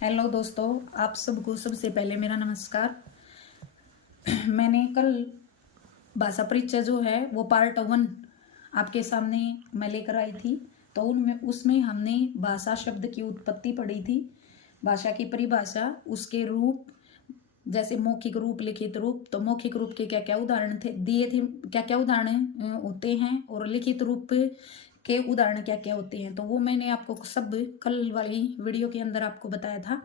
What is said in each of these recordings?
Hello दोस्तों, आप सबको सबसे पहले मेरा नमस्कार। मैंने कल भाषा परिचय जो है वो पार्ट 1 आपके सामने मैं लेकर आई थी। तो उसमें हमने भाषा शब्द की उत्पत्ति पढ़ी थी, भाषा की परिभाषा, उसके रूप, जैसे मौखिक रूप, लिखित रूप। तो मौखिक रूप के क्या क्या उदाहरण थे दिए थे, क्या क्या उदाहरण होते हैं, और लिखित रूप के उदाहरण क्या क्या होते हैं, तो वो मैंने आपको सब कल वाली वीडियो के अंदर आपको बताया था।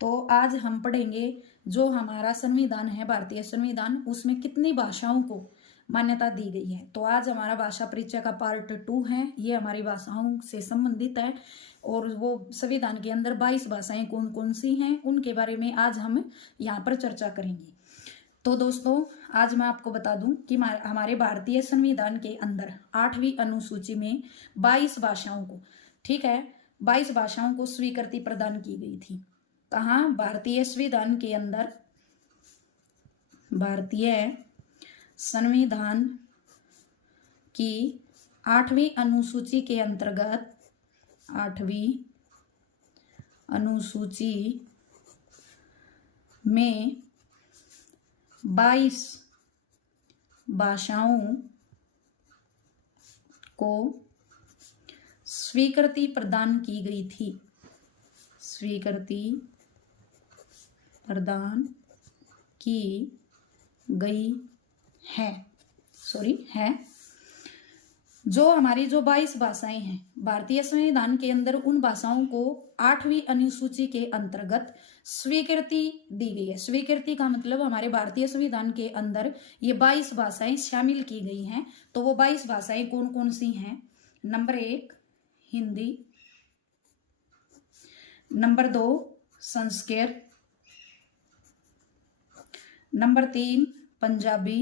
तो आज हम पढ़ेंगे जो हमारा संविधान है, भारतीय संविधान, उसमें कितनी भाषाओं को मान्यता दी गई है। तो आज हमारा भाषा परिचय का पार्ट 2 है, ये हमारी भाषाओं से संबंधित है। और वो संविधान के अंदर 22 भाषाएं कौन कौन सी हैं उनके बारे में आज हम यहाँ पर चर्चा करेंगे। तो दोस्तों, आज मैं आपको बता दूं कि हमारे भारतीय संविधान के अंदर 8वीं अनुसूची में 22 भाषाओं को, ठीक है, 22 भाषाओं को स्वीकृति प्रदान की गई थी। कहाँ? भारतीय संविधान के अंदर, भारतीय संविधान की 8वीं अनुसूची के अंतर्गत, 8वीं अनुसूची में 22 भाषाओं को स्वीकृति प्रदान की गई थी। स्वीकृति प्रदान की गई है, है। जो हमारी 22 भाषाएं हैं भारतीय संविधान के अंदर, उन भाषाओं को 8वीं अनुसूची के अंतर्गत स्वीकृति दी गई है। स्वीकृति का मतलब हमारे भारतीय संविधान के अंदर ये 22 भाषाएं शामिल की गई हैं। तो वो 22 भाषाएं कौन कौन सी हैं? Number 1 Hindi, number 2 Sanskrit, number 3 Punjabi,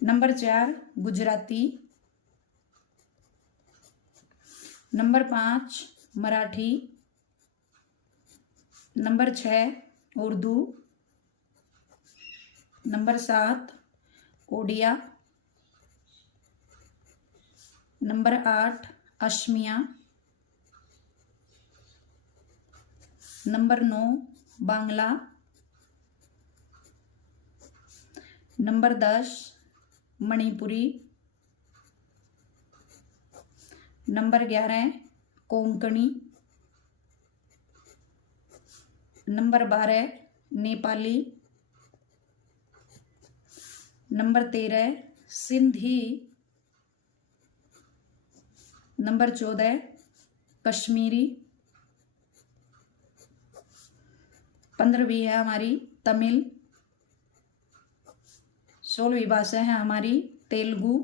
number 4 Gujarati, number 5 Marathi, number 6 Urdu, number 7 Odia, number 8 Asamiya, number 9 Bangla, number 10 Manipuri, number 11 Konkani, number 12 Nepali, number 13 Sindhi, number 14 Kashmiri, 15वीं है हमारी तमिल, 16वीं भाषा है हमारी तेलुगु,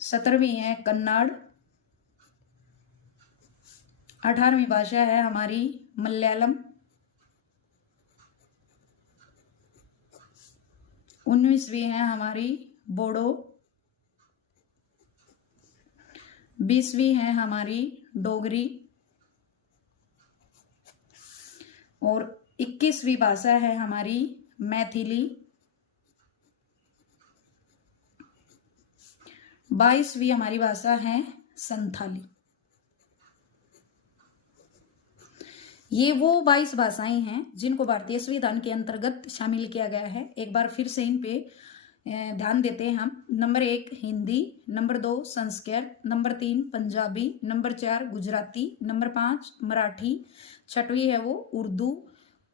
17वीं है कन्नड़, 18वीं भाषा है हमारी मलयालम, 19वीं है हमारी बोडो, 20वीं है हमारी डोगरी, और 21वीं भाषा है हमारी मैथिली, 22वीं हमारी भाषा है संथाली। ये वो 22 भाषाएं हैं जिनको भारतीय संविधान के अंतर्गत शामिल किया गया है। एक बार फिर से इन पे ध्यान देते हैं हम। Number 1 Hindi, number 2 Sanskrit, number 3 Punjabi, number 4 Gujarati, number 5 Marathi, 6वीं है वो उर्दू,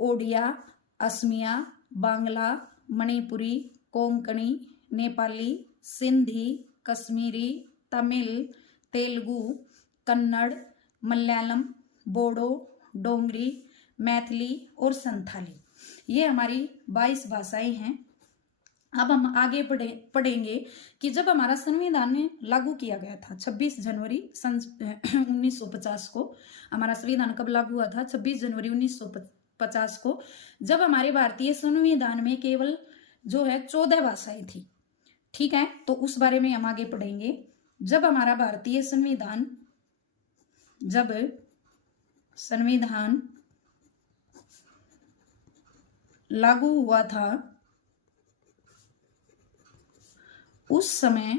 ओडिया, असमिया, बांग्ला, मणिपुरी, कोंकणी, नेपाली, सिंधी, कश्मीरी, तमिल, तेलुगु, कन्नड़, मलयालम, बोडो, डोंगरी, मैथिली और संथाली। ये हमारी 22 भाषाएं हैं। अब हम आगे पढ़ेंगे कि जब हमारा संविधान लागू किया गया था 26 जनवरी सन 1950 को, हमारा संविधान कब लागू हुआ था? 26 जनवरी 1950 को, जब हमारे भारतीय संविधान में केवल जो है 14 भाषाएं थी, ठीक है। तो उस बारे में हम आगे पढ़ेंगे। जब हमारा भारतीय संविधान, जब संविधान लागू हुआ था उस समय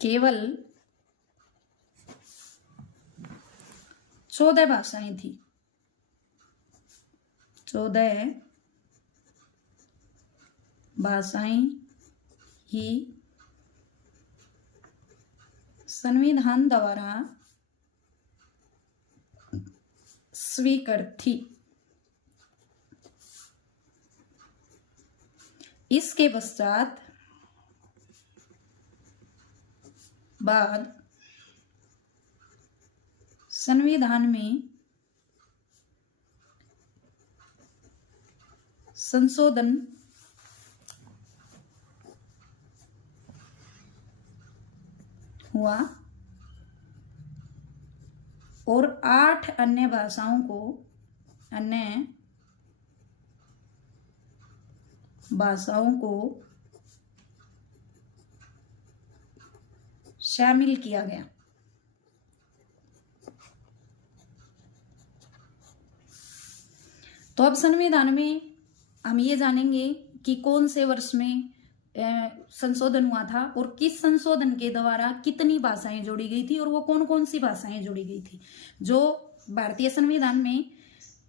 केवल 14 भाषाएं थी। 14 भाषाएं ही संविधान द्वारा स्वीकृत थी। इसके पश्चात बाद संविधान में संशोधन हुआ और 8 अन्य भाषाओं को शामिल किया गया। तो अब संविधान में हम ये जानेंगे कि कौन से वर्ष में संशोधन हुआ था और किस संशोधन के द्वारा कितनी भाषाएं जोड़ी गई थी और वो कौन कौन सी भाषाएं जोड़ी गई थी। जो भारतीय संविधान में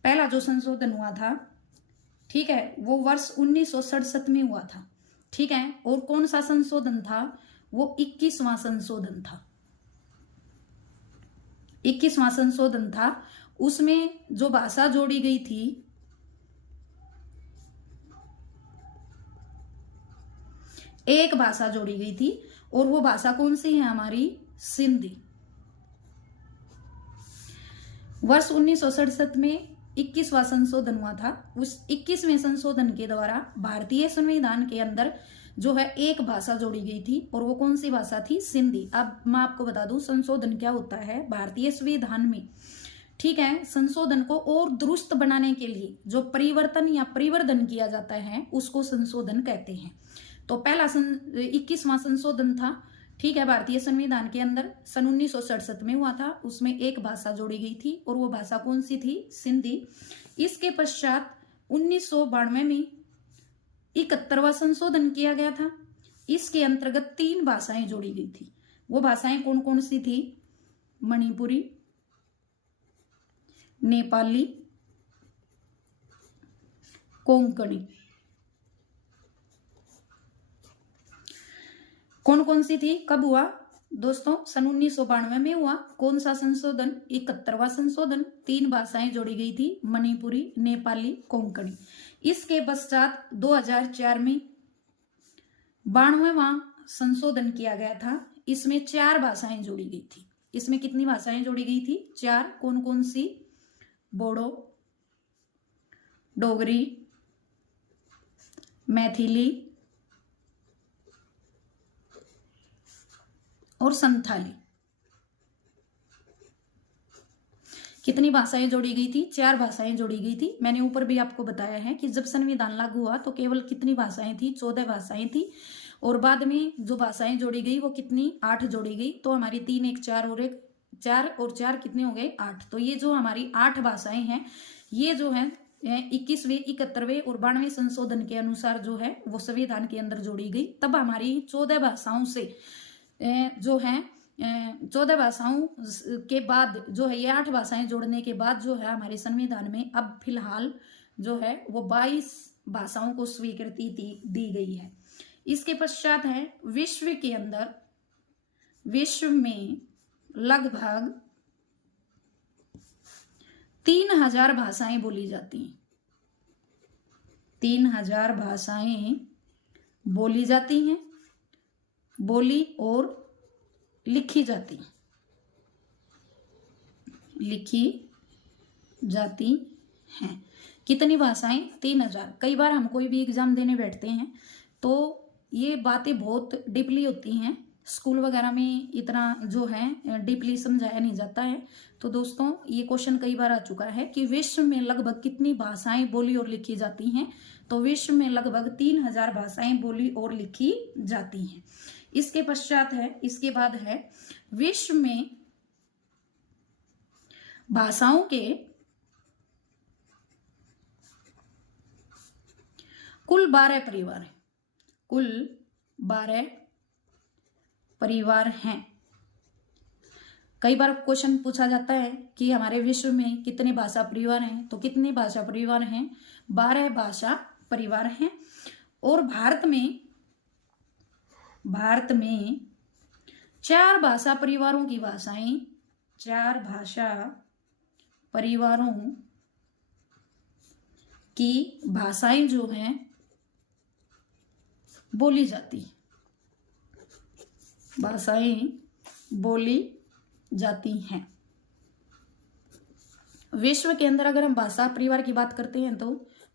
पहला जो संशोधन हुआ था, ठीक है, वो वर्ष 1967 में हुआ था, ठीक है। और कौन सा संशोधन था? वो 21वां संशोधन था। 21वां संशोधन था। उसमें जो भाषा जोड़ी गई थी, एक भाषा जोड़ी गई थी और वो भाषा कौन सी है? हमारी सिंधी। वर्ष 1967 में 21वां संशोधन हुआ था। उस 21वें संशोधन के द्वारा भारतीय संविधान के अंदर जो है एक भाषा जोड़ी गई थी और वो कौन सी भाषा थी? सिंधी। अब मैं आपको बता दूं संशोधन क्या होता है भारतीय संविधान में, ठीक है। संशोधन को और दुरुस्त बनाने के लिए जो परिवर्तन या परिवर्धन किया जाता है उसको संशोधन कहते हैं। तो पहला 21वां संशोधन था, ठीक है, भारतीय संविधान के अंदर सन 1967 में हुआ था। उसमें एक भाषा जोड़ी गई थी और वो भाषा कौन सी थी? सिंधी। इसके पश्चात 1992 में 71वां संशोधन किया गया था। इसके अंतर्गत 3 भाषाएं जोड़ी गई थी। वो भाषाएं कौन कौन सी थी? मणिपुरी, नेपाली, कोंकणी। कौन कौन सी थी? कब हुआ दोस्तों? सन 1992 में हुआ। कौन सा संशोधन? 71वां संशोधन। 3 भाषाएं जोड़ी गई थी, मणिपुरी, नेपाली, कोंकणी। इसके पश्चात 2004 में 92वां संशोधन किया गया था। इसमें 4 भाषाएं जोड़ी गई थी। इसमें कितनी भाषाएं जोड़ी गई थी? 4। कौन कौन सी? बोडो, डोगरी, मैथिली और संथाली। कितनी भाषाएं जोड़ी गई थी? 4 भाषाएं जोड़ी गई थी। मैंने ऊपर भी आपको बताया है कि जब संविधान लागू हुआ तो केवल कितनी भाषाएं थी? 14 भाषाएं थी। और बाद में जो भाषाएं जोड़ी गई वो कितनी? 8 जोड़ी गई। तो हमारी 3 1 4 और 1 4 और 4 कितने हो गए? 8। तो ये जो हमारी 8 भाषाएं हैं, ये जो है 21वें, 71वें और 92वें संशोधन के अनुसार जो है वो संविधान के अंदर जोड़ी गई। तब हमारी 14 भाषाओं से जो है 14 भाषाओं के बाद जो है ये 8 भाषाएं जोड़ने के बाद जो है हमारे संविधान में अब फिलहाल जो है वो 22 भाषाओं को स्वीकृति दी गई है। इसके पश्चात है विश्व के अंदर, विश्व में लगभग 3000 भाषाएं बोली जाती हैं। 3000 भाषाएं बोली जाती हैं, बोली और लिखी जाती हैं। कितनी भाषाएं? 3000। कई बार हम कोई भी एग्जाम देने बैठते हैं तो ये बातें बहुत डीपली होती हैं, स्कूल वगैरह में इतना जो है डीपली समझाया नहीं जाता है। तो दोस्तों ये क्वेश्चन कई बार आ चुका है कि विश्व में लगभग कितनी भाषाएं बोली और लिखी जाती हैं? तो विश्व में लगभग 3000 भाषाएं बोली और लिखी जाती हैं। इसके पश्चात है, इसके बाद है विश्व में भाषाओं के कुल 12 परिवार हैं। कुल 12 परिवार हैं। कई बार क्वेश्चन पूछा जाता है कि हमारे विश्व में कितने भाषा परिवार हैं, तो कितने भाषा परिवार हैं? 12 भाषा परिवार हैं। और भारत में 4 भाषा परिवारों की भाषाएं, 4 भाषा परिवारों की भाषाएं जो हैं बोली जाती, भाषाएं बोली जाती हैं। विश्व के अंदर अगर हम भाषा परिवार की बात करते हैं तो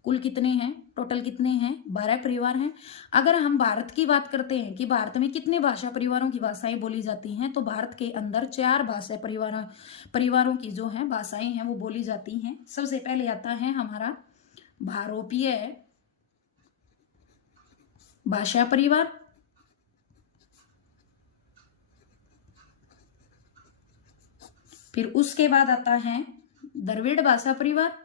कुल कितने हैं? टोटल कितने हैं? 12 परिवार हैं। अगर हम भारत की बात करते हैं कि भारत में कितने भाषा परिवारों की भाषाएं बोली जाती हैं, तो भारत के अंदर 4 भाषा परिवारों की जो हैं भाषाएं हैं वो बोली जाती हैं। सबसे पहले आता है हमारा भारोपीय भाषा परिवार, फिर उसके बाद आता है द्रविड़ भाषा परिवार,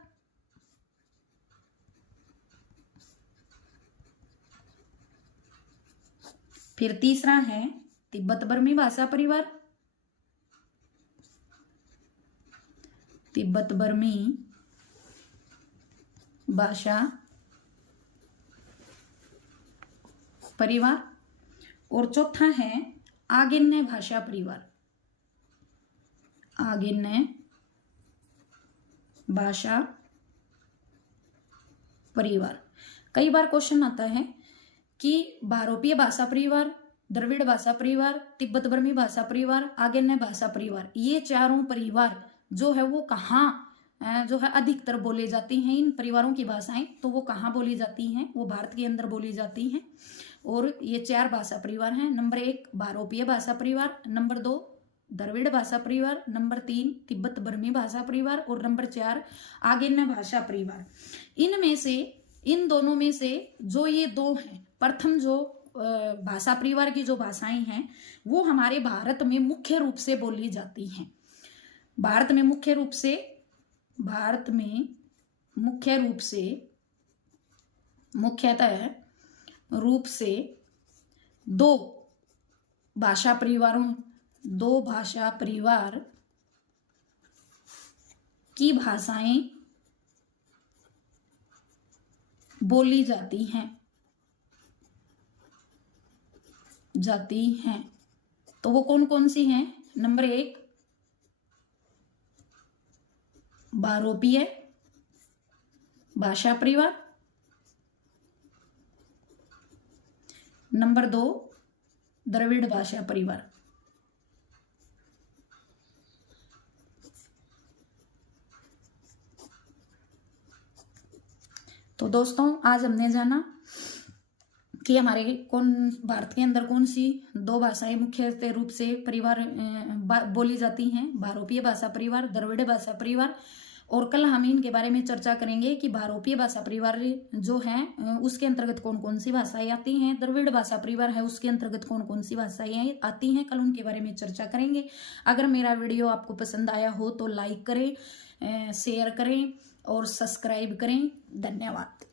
फिर तीसरा है तिब्बत बर्मी भाषा परिवार, तिब्बत बर्मी भाषा परिवार, और चौथा है आगिन्य भाषा परिवार, आगिन्य भाषा परिवार। कई बार क्वेश्चन आता है कि भारोपीय भाषा परिवार, द्रविड़ भाषा परिवार, तिब्बत बर्मी भाषा परिवार, आगिन्य भाषा परिवार, ये चारों परिवार जो है वो कहाँ जो है अधिकतर बोले जाती हैं? इन परिवारों की भाषाएं तो वो कहाँ बोली जाती हैं? वो भारत के अंदर बोली जाती हैं। और ये 4 भाषा परिवार हैं। नंबर 1 भारोपीय भाषा परिवार, नंबर 2 द्रविड़ भाषा परिवार, नंबर 3 तिब्बत बर्मी भाषा परिवार, और नंबर 4 आगिन्य भाषा परिवार। इनमें से इन दोनों में से जो ये 2 हैं, प्रथम जो भाषा परिवार की जो भाषाएं हैं वो हमारे भारत में मुख्य रूप से बोली जाती हैं। भारत में मुख्य रूप से मुख्यतः रूप से 2 भाषा परिवार की भाषाएं बोली जाती हैं। तो वो कौन कौन सी हैं? नंबर 1 भारोपीय भाषा परिवार, नंबर 2 द्रविड़ भाषा परिवार। तो दोस्तों आज हमने जाना कि हमारे भारत के अंदर कौन सी 2 भाषाएं मुख्य रूप से परिवार बोली जाती हैं, भारोपीय भाषा परिवार, द्रविड़ भाषा परिवार। और कल हम इनके बारे में चर्चा करेंगे कि भारोपीय भाषा परिवार जो है उसके अंतर्गत कौन कौन सी भाषाएं आती हैं, द्रविड़ भाषा परिवार है उसके अंतर्गत कौन कौन सी भाषाएं आती हैं। कल उनके बारे में चर्चा करेंगे। अगर मेरा वीडियो आपको पसंद आया हो तो लाइक करें, शेयर करें और सब्सक्राइब करें। धन्यवाद।